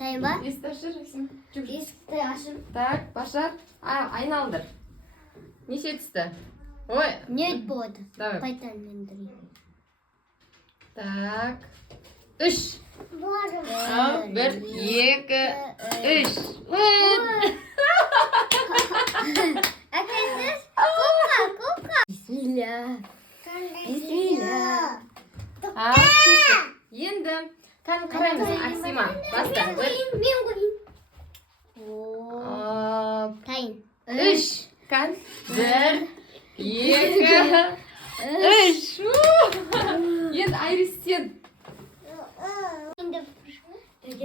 Dayım bak. Есікті ашыр, Аксим. Есікті ашып. Так, Башар. Айналдыр. Неше түсті? Ой. Не болады? Давай. Қайтадан өндірейін. Так. 3. Бір, 1, 2, 3. Әкелдіз. Копқа. Бисмилля. Бисмилля. Енді қан қараймыз, Аксима. Баста. Мен қойын. Тайын. 3. Қан. 1, 2, 3. Енді Айрис сен.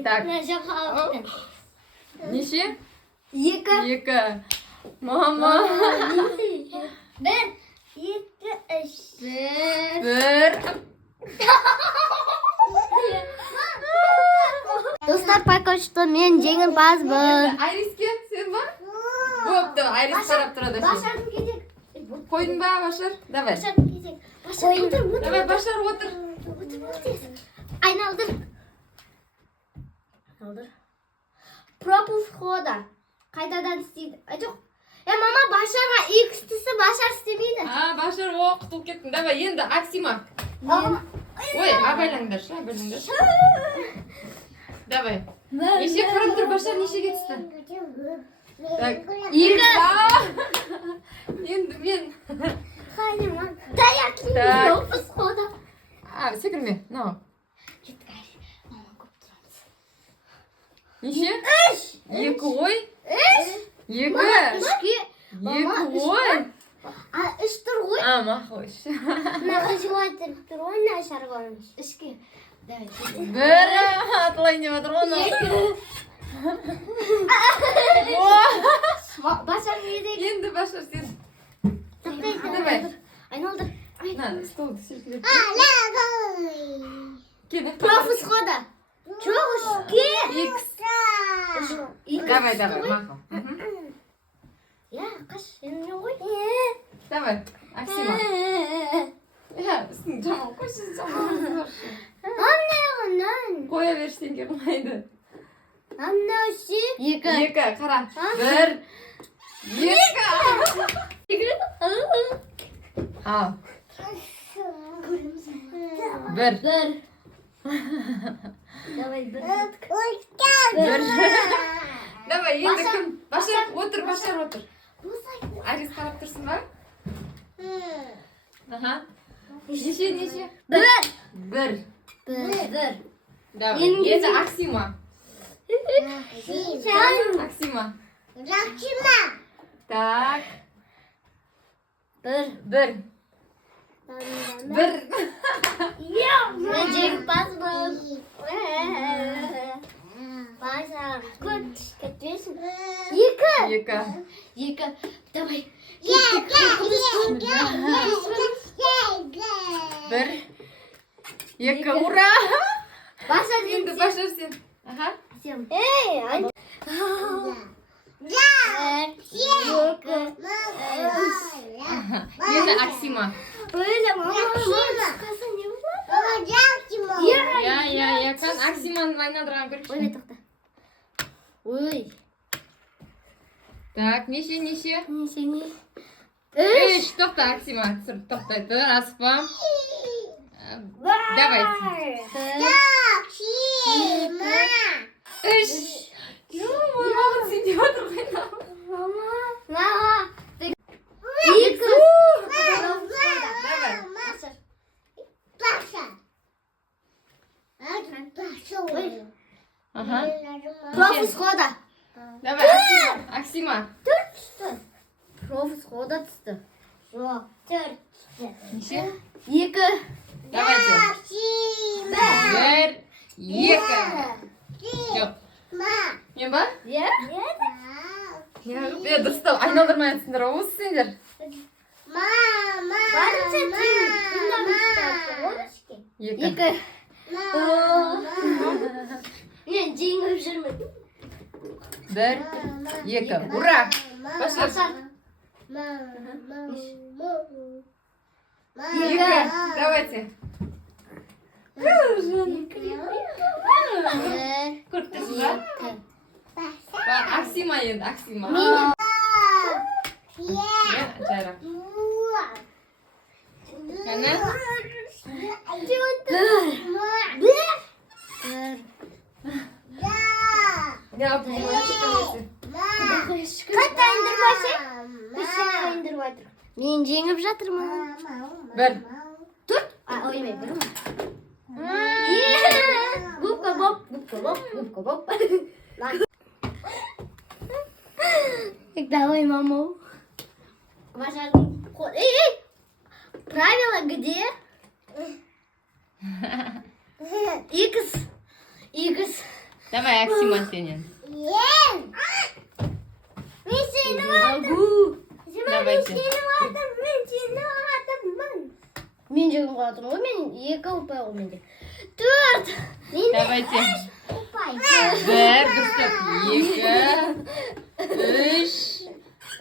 Так. Неше? 2. 2. Мама. 1, 2, 3. 1. Достар, пока что мен жеңімпазбын. Айриске сен ба? Бопты, Айрис қарап тұрады. Башардың кезек. Қойдың ба, Башар? Давай. Башардың кезек. Башар, отыр. Давай, Башар, отыр. Айналдыр. Пропуск хода. Қайтадан істейді. Жоқ. Мама, Башарға екістісі Башар істемейді. Башар, құтылып кеттің. Давай, енді Аксима. Ой, абайлаңдаршы, абайлаңдаршы. Давай. Неше қарап тұр, Башар, нешеге түсті? Так. 2. Енді мен. Даяқ пропуск хода. Секірме, мынау. Мама, көп тұрамыз. Неше? 2 ой. 2. 2 ой. 3 тұр ғой. Мақұл. Маған желательно тұр ғой, нашарға ойымыз. 3-ке. Давай. 1 атылайын деп жатыр оны. Башар керек. Енді Башар сен. Давай. Айналдыр. Столды сілкілеп. Кені. Пропуск хода. Жоқ, 3-ке. Давай, мақұл. Қаш, енді ғой. Давай, Аксима. Үстін жаман қойшын жаман. Қоя берші қоймайды. Амнаушы. 2, қара. 1, 2. Ал. 1. Давай, 1. Давай, енді кім? Башар, отыр. Айрис қарап тұрсын ба? Неше? 1. Давай, енді Аксима. Аксима. Так. 1. Мен жеңімпазбын. Башар, көтпесін. 2. Давай. 1, 2, ура! Башар Енді Башар сен. Енді Аксима. Қан Аксиманың айналдырған көріп. Ой. Так, неше? 3. Тоқта, Аксима. Тоқтай тұр, асықпа. Давай. 3. Маған сен деп отыр қайда. Мама. 2. Пропуск хода. Давай, Аксима. 4. Пропуск хода түсті. Жоқ, 4. Неше? 2. Давайте. 1, 2. Жоқ. Мен ба? Дұрыстау, айналдырмай жатсыңдар, осы сендер. Барынша тең. 2. Мен жеңіп жүрмін. 1, 2. Ура! Башар. 2. Давайте. Көріп тұрсың ба? Аксима енді, Аксима. Жарақ. Әні? Ne yapayım? Kaç ayındırmasın? Üç ayındırmadır. Мен жеңіп жатырмын. Bir. Төрт. Ойбай, бір ма? Губка боп, губка боп, губка боп. Давай, мама. Эй, правила где? Икс. Икс. Давай, Аксима сенен. Мен сені алдым. Давайте. Мен жегім қалатырмын ғой, мен екі ұпай ғой менде. Төрт. Давайте. Ұпай. Bir, dürtüp, iki, üç,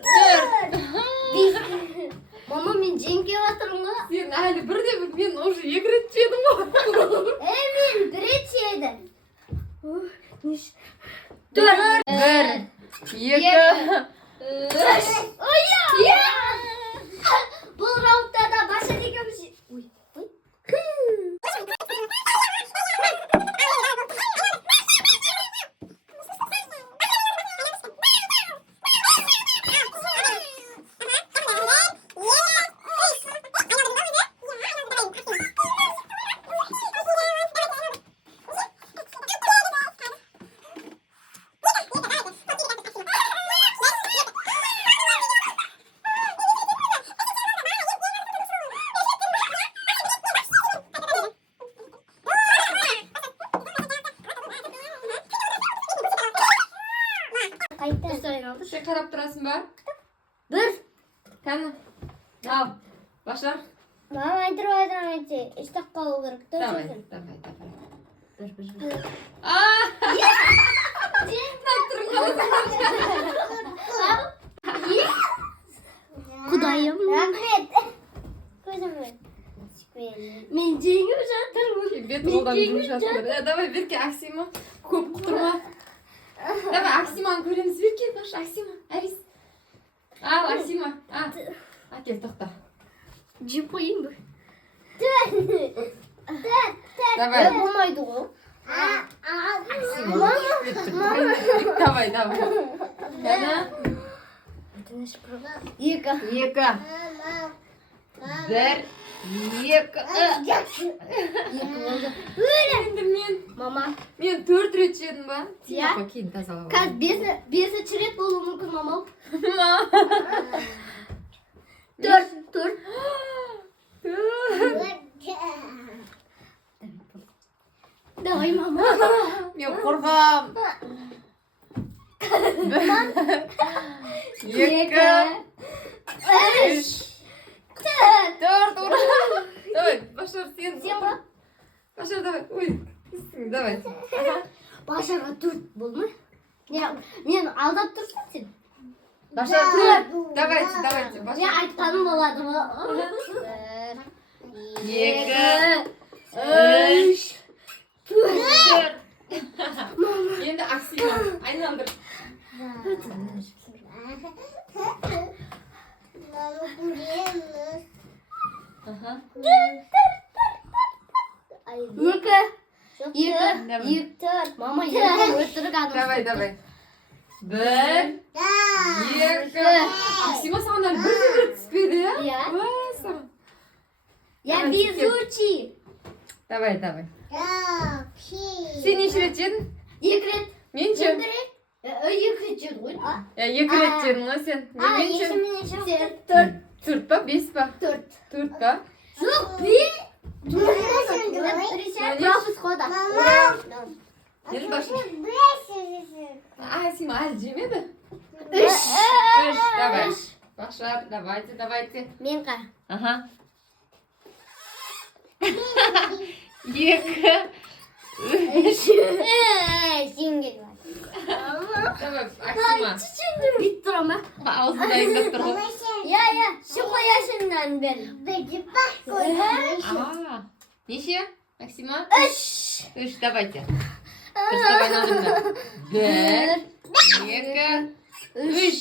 dört. Мама, мен жеңге батырмын ғой. Sen әлі бірде бір, мен уже екі рет жедім ғой. Мен бір рет жедім. Dört. Bir, iki, Үш. Бұл раундта да баша дегенбіз. Sen қарап тұрасың ба? Бір. Кәні. Ал, башар. Мама, айтырып айтырып істеп қалу керек. Давай. Құдайым. Рахмет. Мен жеңіп жатырмын. Бет қолдан жүріп жатыр. Давай, берке, Аксима. Көп құтырма. Давай, Аксиманы көреміз. Берке, баш, Аксима. Әрис. Ал, Аксима. Әкел, тоқта. Жеп қойын ба? Давай. Болмайды ғой. Аксима. Давай. Кәні. Екі. Екі. Bir, екі. Енді мен. Мама. Мен 4 рет жедім ба? Иә. Кейін тазалап. Қазір бесінші рет болуы мүмкін, мама. Төрт. Давай, мама. Мен қорқам. Екі. Үш. Төрт. Давай, Башар, сен. Сен ба? Башар, давай. Ой, давай. Башарға төрт болмай? Мен алдап тұрсың сен? Башар, төрт. Давайте. Мен айтқаным болады ма? Екі. Үш. Төрт. Енді Аксима. Айналдыр. Екі. Мама, екі өтірік адам. Давай. Bir. Екі. Аксима саған әлі бір түспеді, я? Иә. Саған. Я везучий. Давай. Сен неше рет жедің? Екі рет. Мен ше? Екі рет жеді ғой. Екі рет жедің ғой сен. Мен ше? Сен Төрт па, бес па? төрт. Төрт па? Жоқ, бес. Пропуск хода. Енді Башар. Аксима әлі жемеді? Үш. Давай. Башар, давайте. Мен қа. Екі. Үш. Сен келіп. Давай, Аксима. Чеченді бүйтіп тұра ма? Аузын дайындап тұр ғой. Я, şu koyaşından ben. Неше, Аксима? Үш. Үш, давайте. Дұрыстап айналдың ба? Bir. екі, үш.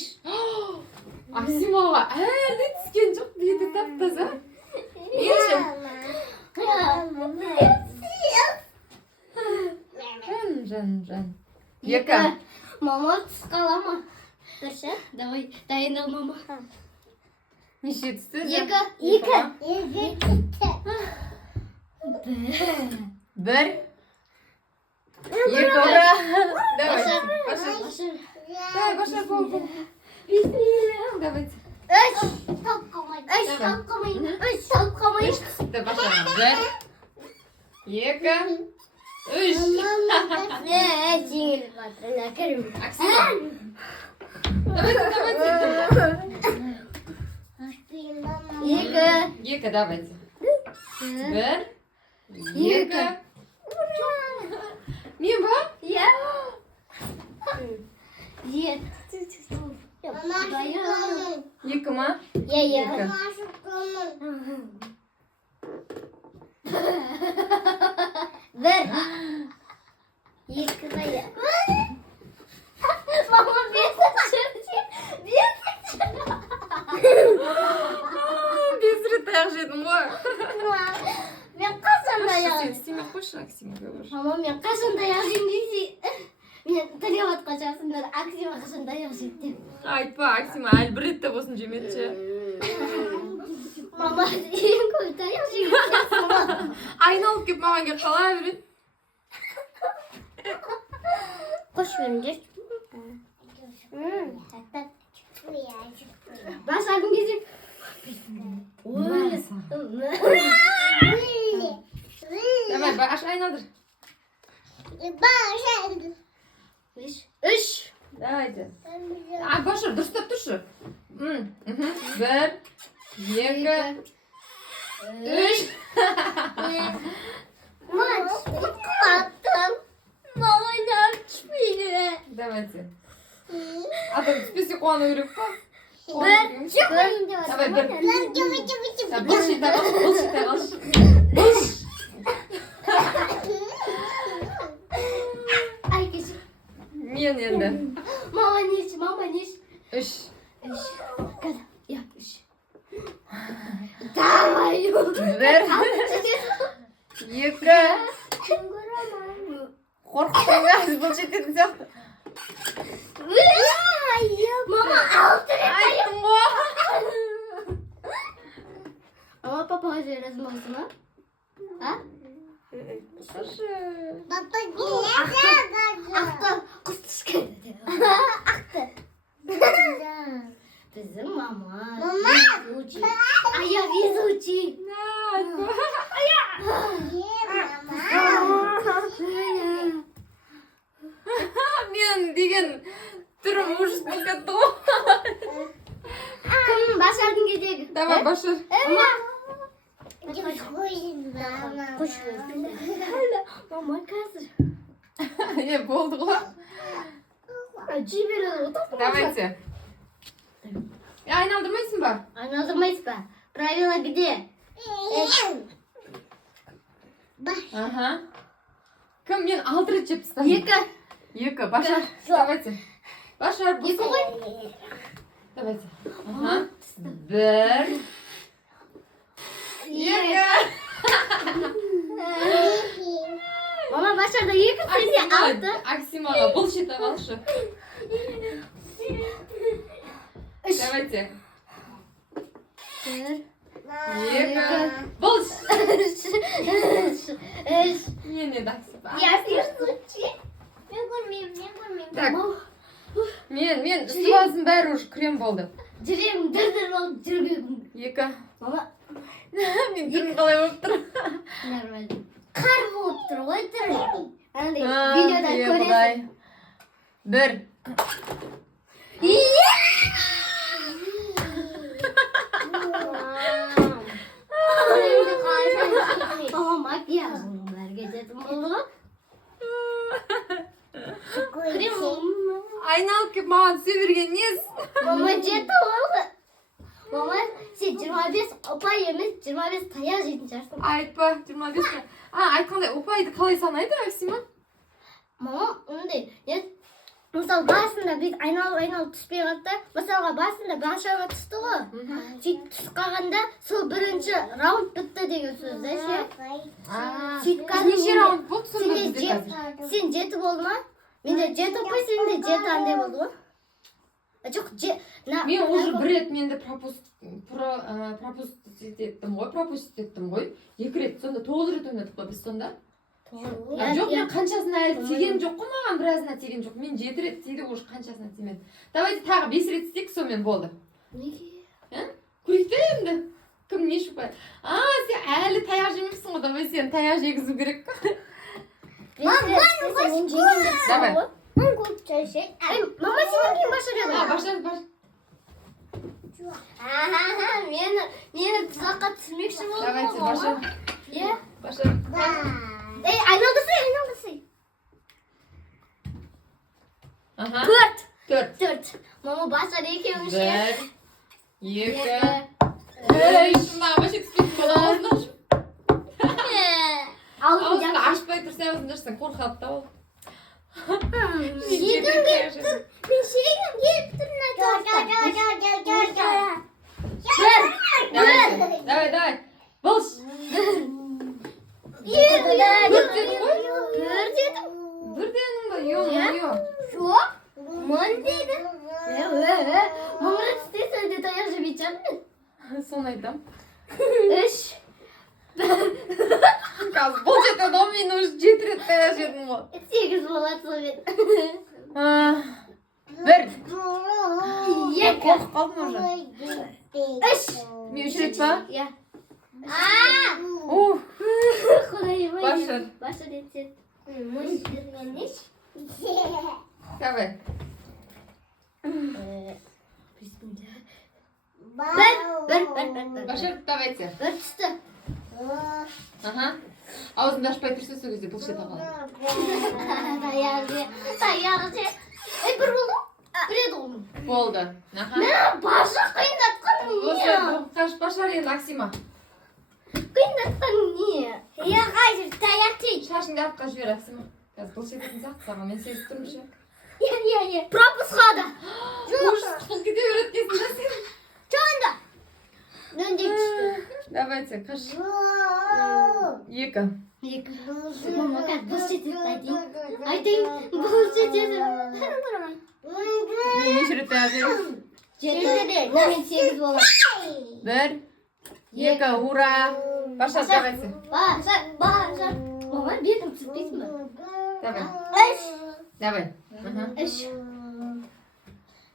Аксимаға әлі түскен жоқ беті тап-таза. Менші. Жан. Екі. Мама түсқалама. Дұршы, давай, дайындал мама. Неше түсті? Екі. Бір. Екі ура. Давай, Башар. Давай, Башар, пол. Быстрее. Давайте. Үш. Талқамайын. Үш түсті Башар. Бір. Екі. Үш. Жеңіл батырына кірім. Аксима. Давайте. Екі. Екі, давайте. Бір. Екі. Мен ба? Иә. Екі ма? Иә. Бір. Екі қая. Мама бесінші. Бес рет аяқ жедім ғой. Мен қашан аяқ Сен істемей қойшы, Аксима говоришь. Мама, мен қашан аяқ жеймін десе, мен тілеп отқан жасымдар Аксима қашан аяқ жейді деп. Айтпа, Аксима, әлі бір рет те болсын жемеді. Мама, ең көп аяқ жеймін жасыма. Айналып кеп маған кеп қала береді. Қош беріңдер. Башардың кезек. Давай, аш айналдыр. Үш. Давайте. Башар, дұрыстап тұршы. Бір, екі, үш. Қаттым. Мама ойнап түспейді. Давайте. Адам түспесе қуану керек па? Давай, бір. Бұлшита қалшы. Бұлш. Ай, кешір. Мен енді. Мама неш. Үш. Kada, yap üç. Давай. Бір. Екі. Қорқытың ба? Бұлшитетін сияқты. Мама altı Айттым ғой. Ama papağa söyleriz mısın? Ha? Саша. Aktı. Kıstıs geldi. Aktı. Bizim mama. Везучий. А я везучий. Мен деген түрім ужас болып кетті ғой. Кім Башардың кезегі? Давай, Башар. Мама қазір. Болды ғой. Жібереді. Давайте. Айналдырмайсың ба? Айналдырмайсыз ба? Правила где? Ага. Кім? Мен 6 рет жеп тастадым. Екі. Башар. Давайте. Башар, бұсы ғой. Давайте. Ага. Бір. Екі. Мама Башарда екі сенде алты. Аксимаға бұлшита қалшы. Давайте. Бір. Екі. Бұлш. Үш. Мен енді Аксима. Я везучий. Мен көрмеймін. Так. Мен үсті басым бәрі уже крем болды. Жүрегім дір-дір болып жүргенім. Екі. Мама. Мен түрім қалай болып тұр? Нормально. Қар болып тұр ғой түрі. Анандай видеода көресің. Бір. Мама макияжының бәрі кететін болды ғой. Айналып кеп маған түсе берген нес? Мама жеті болды. Мама сен 25 ұпай емес 25 таяқ жейтін шығарсың. Айтпа, 25. Айтқандай ұпайды қалай санайды Аксима? Мама ондай мысалы басында бүйтіп айналып түспей қалды да, мысалға басында ганшаға түсті ғой. Сөйтіп түсіп қалғанда сол бірінші раунд бітті деген сөз да ше. Неше раунд болды сонда бізде қазір? Сен 7 болды ма? Менде 7 ұпай, сенде 7 андай болды ғой. Жоқ, мен уже бір рет менде пропуск еттім ғой. 2 рет, сонда 9 рет ойнадық қой біз сонда. Жоқ, мен қаншасына әлі тиген жоқ қой маған, біразына тиген жоқ. Мен 7 рет тиді, уже қаншасына тимеді. Давайте тағы 5 рет істейік, сонымен болды. Неге? Көрейік те енді. Кім не шықпай. Сен әлі таяқ жемексің ғой, давай сен таяқ жегізу керек. Давай. Мама, сенен кейін башар еді. Башар. Мені тұзаққа түсірмекші болды. Давайте, Башар. Башар. Айналдырсай. 4. Мама Башар екеуің ше. 1, 2, 3. Мама ше түспейтін бола аузын ашып. Аузын ашпай тұрса аузын ашсаң қорқады да ол. Шегім келіп тұр. Мен шегім келіп тұр. Давай. Болш. 1 дедім. 1 дедің ба? Жоқ. Жоқ. Мың деді. Мыңға түстесін де таяқ жемей жатырмын. Соны айтам. 3. Қазір бұл жетеді, мен уже 7 рет таяқ жедім ғой. 8 болады сомен. 1. 2. Қорқып қалдым уже. 3. Мен 3 рет па? Иә. Құдайым. Башар етсен. Давай. Бір. Башар, давайте. Бір түсті. Аузыңды ашпай тұрса сол кезде бұл ше табалады. Таяқ же. Бір болды? Бір еді ғой. Болды. Башар қиындатқан не? Башар енді Аксима. Қиындатқан не? Қайсыр таяқ тейді. Шашыңды артқа жібер Аксима. Қазір бұл шетін сияқты саған, мен сезіп тұрмын ше. Пропускады. Құтыл кете береді дейсің да сен. Жоғында. Нөндек түсті. Давайте, қаш. 2. Мама, қазір бұл шетін айтайын. Бұл шетін. Мен неше рет таяқ жедім? 7. Мен 8 болады. 1, 2, ура! Башар, давайте. Башар. Мама, бетім түспейсің ба? Давай. 3. Давай. 3.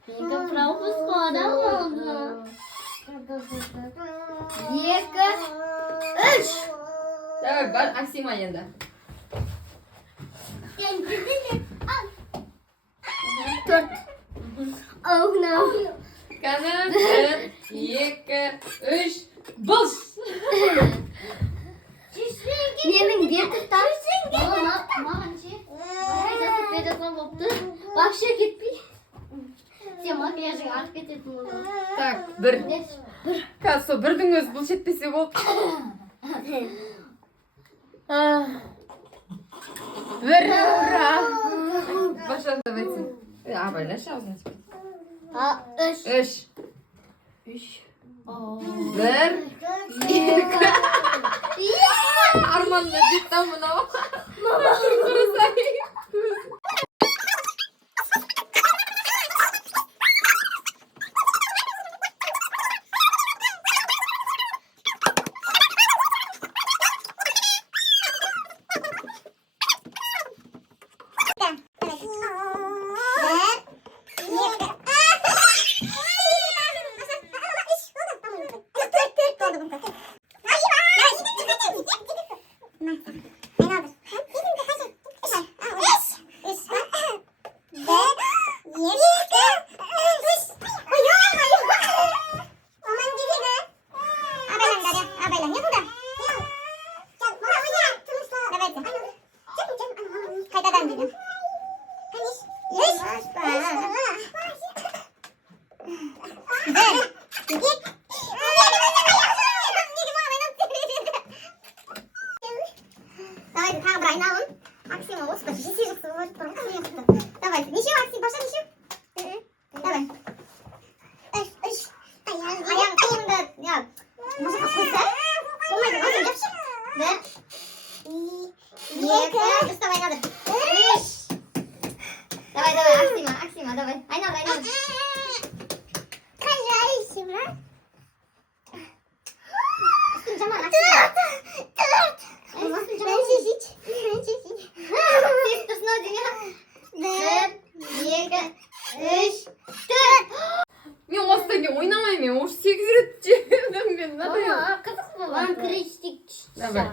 Менікі пропускада болды. 2. 3. Давай, Аксима енді. 4. Oh no. Қана 1, 2, 3, бұлш! Менің бетім тапсың. Маған ше. Жасып бересің болыпты. Вообще кетпей. Сен макияжың артып кететін болды. Так, 1. Қазір сол бірдің өзі бұл жетпесе болды. 1, ура! Башар, давайте. Абайлашы аузына түспей. 3. 1, 2. Арманына жеттім мынау. Құрысай. Давайте тағы бір айналым. Максима осы бір жесе жақсы болып тұрған сияқты. Давайте. Неше Максим, Паша Давай, Аксима, давай. Айнал. Üstün Cemal, Aksima. Ses dursun o dünya. 1, 2, 3, 4. Men ostan keyin o'ynamayman. O'sha 8 rет jebdim men. Aa, kızık mı var? Lan kreştik. Давай.